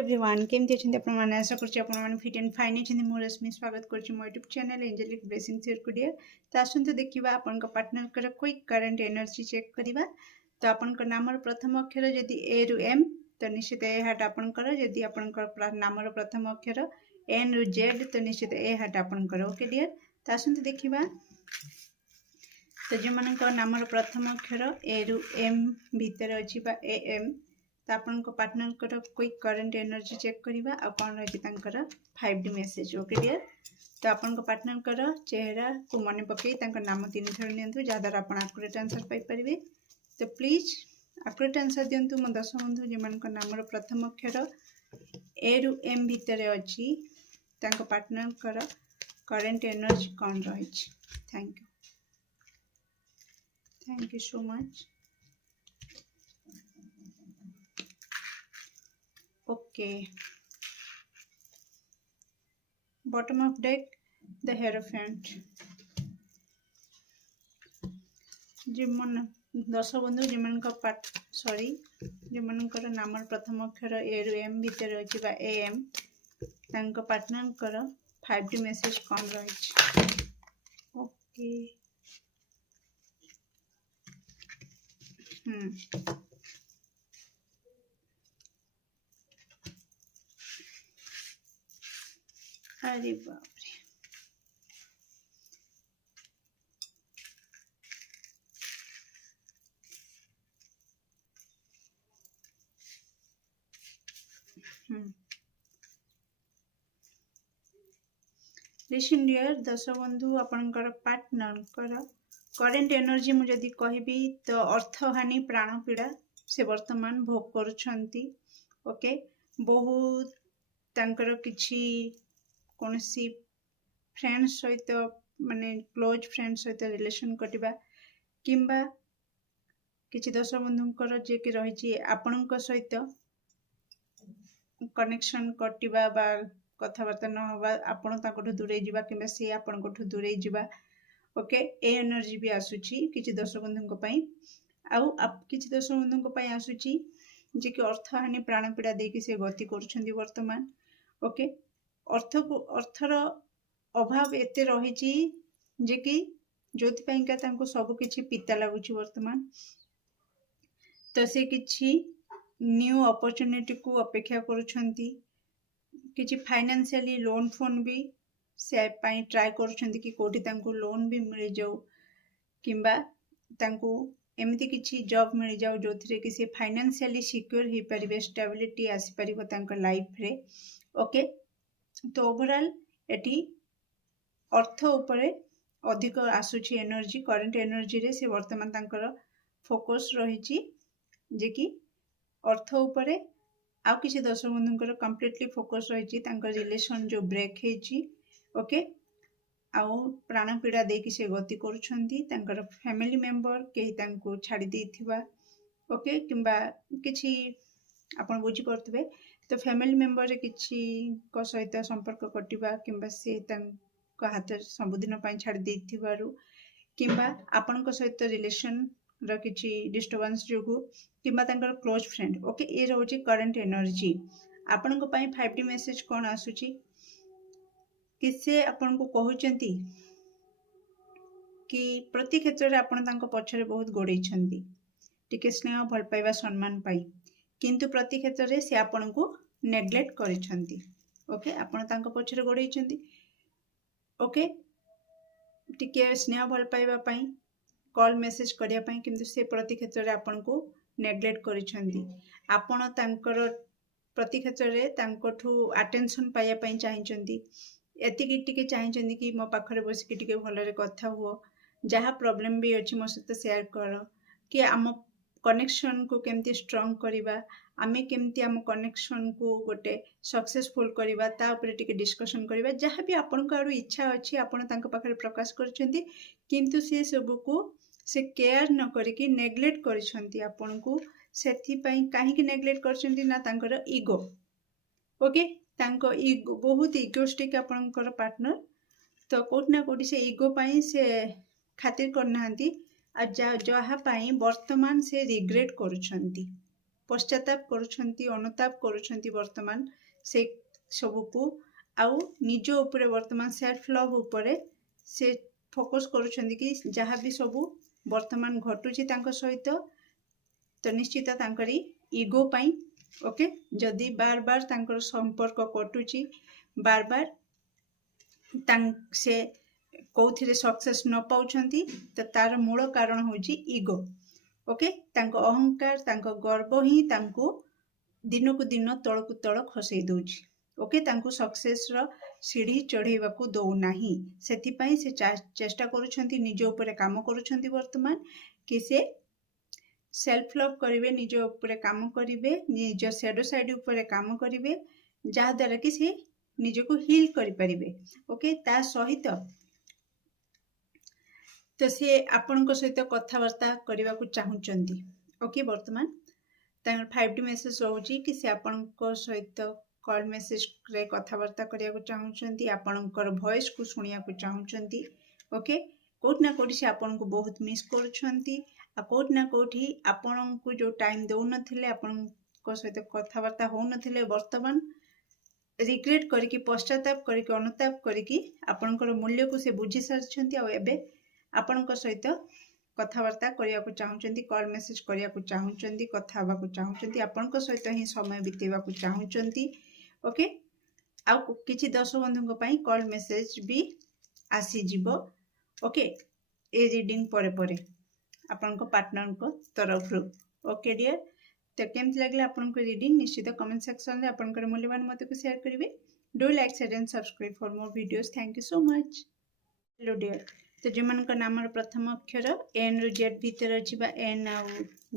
Everyone केमती अच्छे आपण मैंने आशा कर फिट एंड फाइन अच्छे मो रश्मि स्वागत कर मो यूट्यूब चैनल एंजेलिक ब्लेसिंग शेयर कुडिया। तो आसतु देखा आपण partner quick current energy check करवा। तो आपण नाम प्रथम अक्षर जदि ए रु एम तो निश्चित ए हाट आपणकर, जदि आपण नाम प्रथम अक्षर एन रु जेड तो निश्चित ए हाट आपणकर। ओके डियर, तो आसतु देखा। तो जो मान नाम प्रथम अक्षर ए रु एम भितर अच्छी ए एम तो आपण partner quick current energy check करवा आ कौन रही 5D मेसेज। ओके डियर, तो आपण पार्टनर चेहरा को मन पकई नाम 3 थर नियंतु जहाँद्वारा आप आकुरेट आंसर पाइपर। तो प्लीज आकुरेट आंसर दिंतु मो दर्शक बंधु जो मान नाम प्रथम अक्षर ए रु एम भितर अच्छी पार्टनर करेंट एनर्जी कौन रही। Thank you so much. Okay, bottom of deck the hierophant. जिमन दर्शक बंधु जिमान पाठ सॉरी जिमानकर नाम प्रथम अक्षर ए रु एम भितर अच्छी A M partner 5D message कौन रही। ओके अरे बाप रे, लिसन डियर दर्शक बंधु आपणकर पार्टनर करेंट एनर्जी मुझे जदि कहबी तो अर्थ हानि प्राण पीड़ा से वर्तमान भोग करुछंती। ओके, बहुत तांकर किछि कोनसी फ्रेंड सहित माने क्लोज फ्रेंड सहित रिलेशन कटिबा किंबा किछि दर्शक बंधुंकर जे कि रही आपणक सहित कनेक्शन कटिबा बा कथबार्ता न होबा आपण ताकठु दूरे जिबा किंबा से आपणकठु दूरे जिबा। ओके, ए एनर्जी भी आसुची किछि दर्शक बंधुंक पई आउ किछि दर्शक बंधुंक पई आसुची जे कि अर्थ हानि प्राण पीड़ा देकी से गति करुछंती वर्तमान। ओके, अर्थर अभाव एते रही जे कि जोथि पाइका तांको सब किछि पिता लागुची वर्तमान। तो से किछि न्यू अपॉर्चुनिटी को अपेक्षा करुछंती, किछि फाइनेंशियली लोन फोन भी से पाई ट्राई करुछंती कि कोठी तांको लोन भी मिल जाऊ किंबा तांको एमिति किछि जॉब मिल जाऊ जोथिरे कि से फाइनेंशियली सिक्योर ही परिबे, स्टेबिलिटी आसी परिबो तांको लाइफ रे। ओके, तो ओवरऑल एटी अर्थ उपरे अधिक आसुची एनर्जी करेंट एनर्जी रे से वर्तमान तांकर फोकस रही जे कि अर्थ उपरे आउ किसी दर्शक बंधुंकर कंप्लीटली फोकस रही तांकर रिलेशन जो ब्रेक हेची। ओके, आउ प्राण पीड़ा देकी से गति करुछंती तांकर फैमिली मेंबर केही तांको छाड़ी देथिबा। ओके, किंबा किछि आपण बुझी परतबे तो फैमिली मेंबर रे किछि को सहित संपर्क कटिबा किंबा से तांको हाथ सबुदिन पई छाड़ी देथिबारु किंबा आपण को सहित रिलेशन र किछि डिस्टर्बेंस जोगु किंबा तांकर क्लोज फ्रेंड। ओके, ए रहउची करंट एनर्जी। आपण को पई 5D मेसेज कोन आसुची कि से आपण को कहउचंती कि प्रति क्षेत्र रे आपण तांको पछरे बहुत गोड़ै छंती टिके स्नेह भल पाइबा सम्मान पाई, किंतु प्रति क्षेत्र रे से आपण को नेग्लेक्ट करिसंती। ओके, आपण तांको पछरे गोड़ै छंती। ओके, टिके स्नेह भल पाइबा पाई कॉल मेसेज करिया पाई, किंतु से प्रति क्षेत्र रे आपण को नेग्लेक्ट करिसंती। आपण तांकर प्रति क्षेत्र रे तांकोठु अटेंशन पाइया पाई चाहिचंती, एतिकी टिके चाहिचंती कि मो पाखरे बस कि टिके भलरे कथा हुओ, जहाँ प्रॉब्लम भी अछि मो सहित शेयर कर कि आम कनेक्शन को केमती स्ट्रांग करिबा, आमे केमती आम कनेक्शन को गोटे सक्सेसफुल करिबा ता ऊपर टिके डिस्कशन करिबा। जहाँ भी आपनको आरु इच्छा अछि आपण तांको पाखरे प्रकाश करछंती, किंतु से सब को से केयर न करिकि नेग्लेक्ट करछंती आपनको। सेथि पई काहे कि नेग्लेक्ट करछंती ना तांकर ईगो। ओके, तांको ईगो बहुत इगोस्टिक आपनकर पार्टनर। तो कोठी ना कोठी से ईगो पई से खातिर करनांती आ जहाँ पाई वर्तमान से रिग्रेट करुछंती। पश्चाताप करुछंती अनुताप करुछंती वर्तमान से सबुकू आउ निज उपरे वर्तमान सेल्फ लव उपरे से फोकस करुछंती कि जहाँ भी सबू वर्तमान घटुची तांको सहित तो निश्चित तांकरी ईगो पाई ओके जदि बार बार तांकर संपर्क कटुची बार बार से कौथिरे सक्सेस न पाउछंती तो तार मूल कारण होची ईगो ओके तांको अहंकार तांको गर्व ही तांको दिन को दिन तल को तल खसई दउची ओके तांको सक्सेस रो सीढ़ी चढ़ेबा को दउ नाही सेति पई से चेष्टा करूछंती निज ऊपर काम करूछंती वर्तमान कि से सेल्फ लव करिवे निज ऊपर काम करिवे निज शैडो साइड ऊपर काम करिवे जहा द्वारा कि से निज को हील करि परिबे ओके ता सहित तो से आपनको सहित कथबार्ता करने को चाहूँगी ओके वर्तमान तांकर 5D मेसेज रोची कि से आपनको सहित कॉल मेसेज रे कथबार्ता करने को चाहूँगी आपणकर वॉइस को शुणिया को चाहूँगी ओके कोट ना कोठी से आपन को बहुत मिस करूछंती आ कोट ना कोठी आपन को जो टाइम दउ नथिले आपन को सहित कथबार्ता हो नथिले वर्तमान रिग्रेट करके पश्चाताप करके अनुताप करके आपणकर मूल्य को से बुझी सारछंती आ एबे आपणक सहित कथबार्ता करने को चाहूँगी कॉल मेसेज करने को चाहूँगी कथा हवा को चाहूँगी आपणक सहित ही समय बितेवा को चाहूँगी ओके आउ किछि दर्शक बंधु कॉल मेसेज भी आसीजिव ओके ए रीडिंग परे परे आपणक पार्टनर को तरफ ओके डियर तो केमती लगे आपको रीडिंग निश्चित कमेंट सेक्शन में आपंकर मूल्यवान मत को शेयर करेंगे do like share and subscribe for more videos thank you so much hello dear तो जो मान नाम प्रथम अक्षर एन रु जेड भीतर अच्छी एन आउ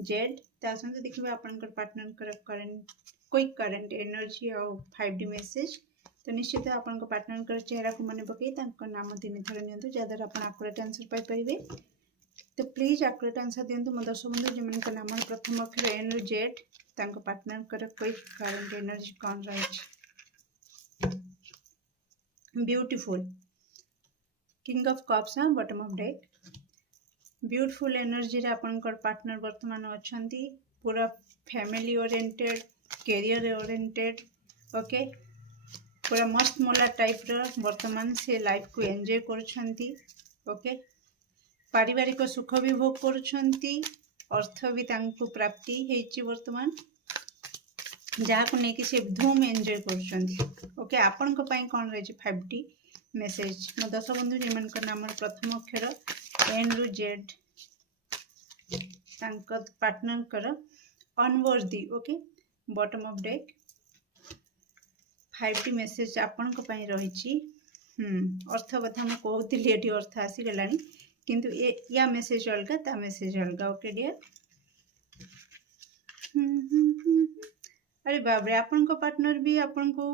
जेड तो देखिए आपंकर partner current quick current energy आउ 5D मेसेज तो निश्चित आपन पार्टनर चेहरा को मन पकई नाम 3 थर नि जहाद्वारा आप आकुरेट आंसर पाइपर तो प्लीज आकुरेट आंसर दिंतु मो दर्शक बंधु जो नाम प्रथम अक्षर एन रु Z partner quick current energy कौन रही beautiful king of cups bottom of deck beautiful energy रे आपनकर पार्टनर वर्तमान अच्छी पूरा family oriented career oriented okay पूरा मस्त मोला टाइप वर्तमान से लाइफ को एंजॉय करुछंती ओके पारिवारिक सुख भी भोग करुछंती अर्थ भी तांको प्राप्ति हेची वर्तमान जहाँ को लेकिन से धूम एंजॉय करुछंती ओके आपन को पई कोन रही 5D मेसेज मो दर्शक बंधु जिमान नाम प्रथम अक्षर एन रु जेड पार्टनर कर unworthy okay bottom of deck 5D message आपन को पई रही अर्थ कथा मैं कहती ये अर्थ आसीगला किंतु या मेसेज अलग ता मेसेज अलग ओके डियर अरे बाबरे आपन को पार्टनर भी आपन को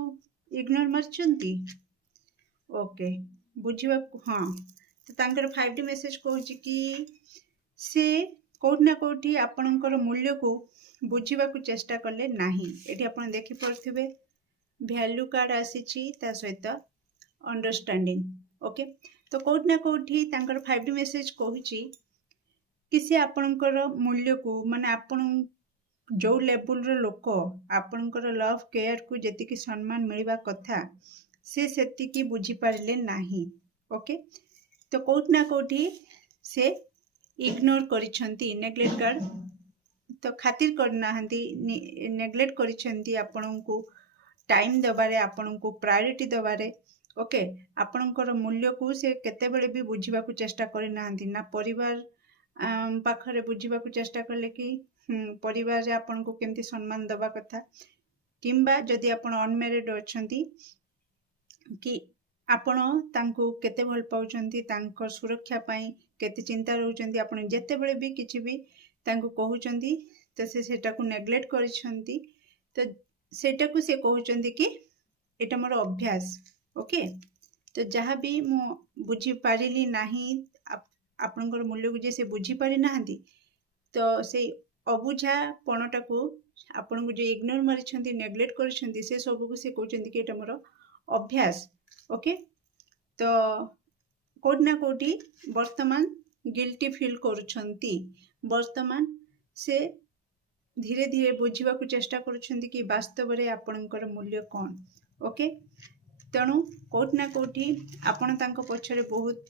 इग्नोर मारचंती ओके बुझिबा हाँ तो तांकर 5D मेसेज कहूँ कि से कोट ना कोठी आपणकर मूल्य को बुझिबा को चेष्टा कले नाही एठी आपण देखि पड़थिबे वैल्यू कार्ड आसीची ता सहित अंडरस्टैंडिंग ओके तो कोट ना कोठी तांकर 5D मेसेज कहूची कि से आपणकर मूल्य को माने आपण जो लेवल रो लोक आपणकर लव केयर को जेतिकी सम्मान मिलवा कथा से सेतिकी बुझी पारले नाही ओके तो कोट ना कोठी से इग्नोर करिछंती नेग्लेक्ट कर तो खातिर करना नेग्लेक्ट करिछंती आपन को टाइम दबारे आपन को प्रायोरिटी दबारे ओके आपनकर मूल्य को से केते बेले भी बुझिबा को चेष्टा करि नाहंती ना परिवार पाखरे बुझिबा को चेष्टा करले कि परिवार रे आपन को केमती सम्मान दबा कथा किंबा जदि आपन अनमैरिड अछंती कि आपण तांको केते भल पाउचंती तांकर सुरक्षा पाई केते चिंता रहउचंती आपण जेते बेले भी किछि भी तांको कहउचंती तो से सेटा को नेग्लेक्ट करिसंती तो सेटा को से कहउचंती कि एटा मोर अभ्यास ओके तो जहाँ भी मु बुझी पारिली नाही आपनकर मूल्य को जे से बुझी पारि नाहंती तो से अबुझा पणटा को आपण को जे इग्नोर मारिछंती नेग्लेक्ट करिसंती से सब को से कहउचंती कि एटा मोर अभ्यास ओके तो कोट ना कोटी वर्तमान गिल्टी फील करुछंती वर्तमान से धीरे धीरे बुझा चेष्टा कर वास्तव में आपणकर मूल्य कौन। ओके, तेणु कोटना कोठी आपण तांको पछरे बहुत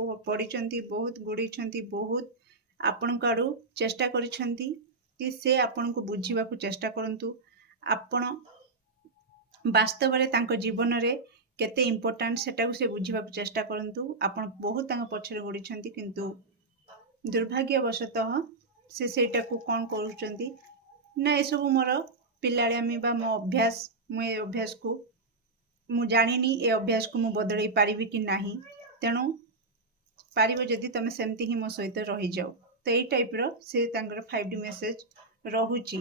पढ़ी, बहुत गुड़े, बहुत आपण आड़ू चेष्टा करिसेंती कि से आपण को बुझा चेष्टा करंतु आपण वास्तव में तांको जीवन रे केते इम्पोर्टेंट सेटा से बुझा चेष्टा करंतु। आपण बहुत तांको पछरे गुड़ी किंतु दुर्भाग्यवशतः से सेटा को कौन करूचंती ना ए सब मोर पिलाड़ामी बा मो अभ्यास, मु ए अभ्यास को मु जानिनी ए अभ्यास को मु बदलई पारिबी कि नाही। तेणु पारिबो जदि तमे सेमती ही मो सहित रही जाओ। तो यही टाइप रो से तांकर 5D मेसेज रहुची।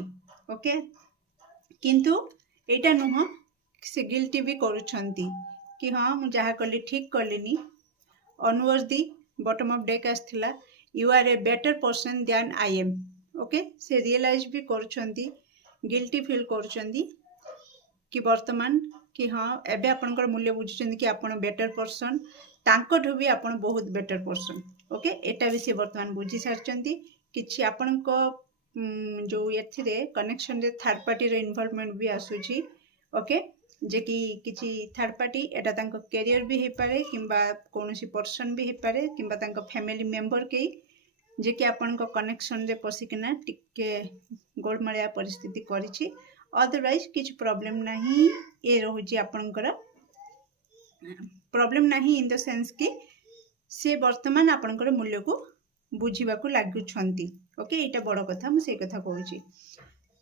ओके, किंतु एटा नुह से गिल्टी भी करूछंती कि हाँ मु जहा कली ठीक कलिनी, अनवर्दी बॉटम ऑफ डेक आसथिला, you are a better person than I am. Okay, से रियलाइज भी करूछंती, गिल्टी फील करूछंती कि वर्तमान कि हाँ एबे आपनकर मूल्य बुझुछंती कि आपण बेटर पर्सन, तांकोठु भी आपण बहुत बेटर पर्सन। ओके, एटा भी से वर्तमान बुझी सारचंती। किछि आपनको जो एथिरे कनेक्शन रे थर्ड पार्टी रे इन्वॉल्वमेंट भी आसुची। ओके, जे कि किछि थर्ड पार्टी एटा तांको कैरियर भी हे पारे किंबा कोनोसी पर्सन भी हे पारे किंबा तांको फैमिली मेंबर के जे कि आपनको कनेक्शन रे पसिकिना टिके गोलमालिया परिस्थिति करिछि। अदरवाइज किछि प्रॉब्लम नहीं ए रहुछि आपनकर प्रॉब्लम नहीं इन द सेंस कि से वर्तमान आपनकर मूल्य को बुझीबा को लागुछंती। ओके, एटा बड़ कथा, मु से कथा कहूछि।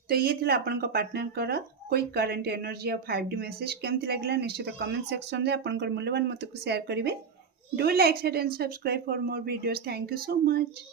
तो ये थिला आपनकर पार्टनर कर कोई करंट एनर्जी और 5D मेसेज केमति लागला निश्चित कमेंट सेक्शन रे आपनकर मूल्यवान मत को शेयर करिवे। Do like share and subscribe for more videos. Thank you so much.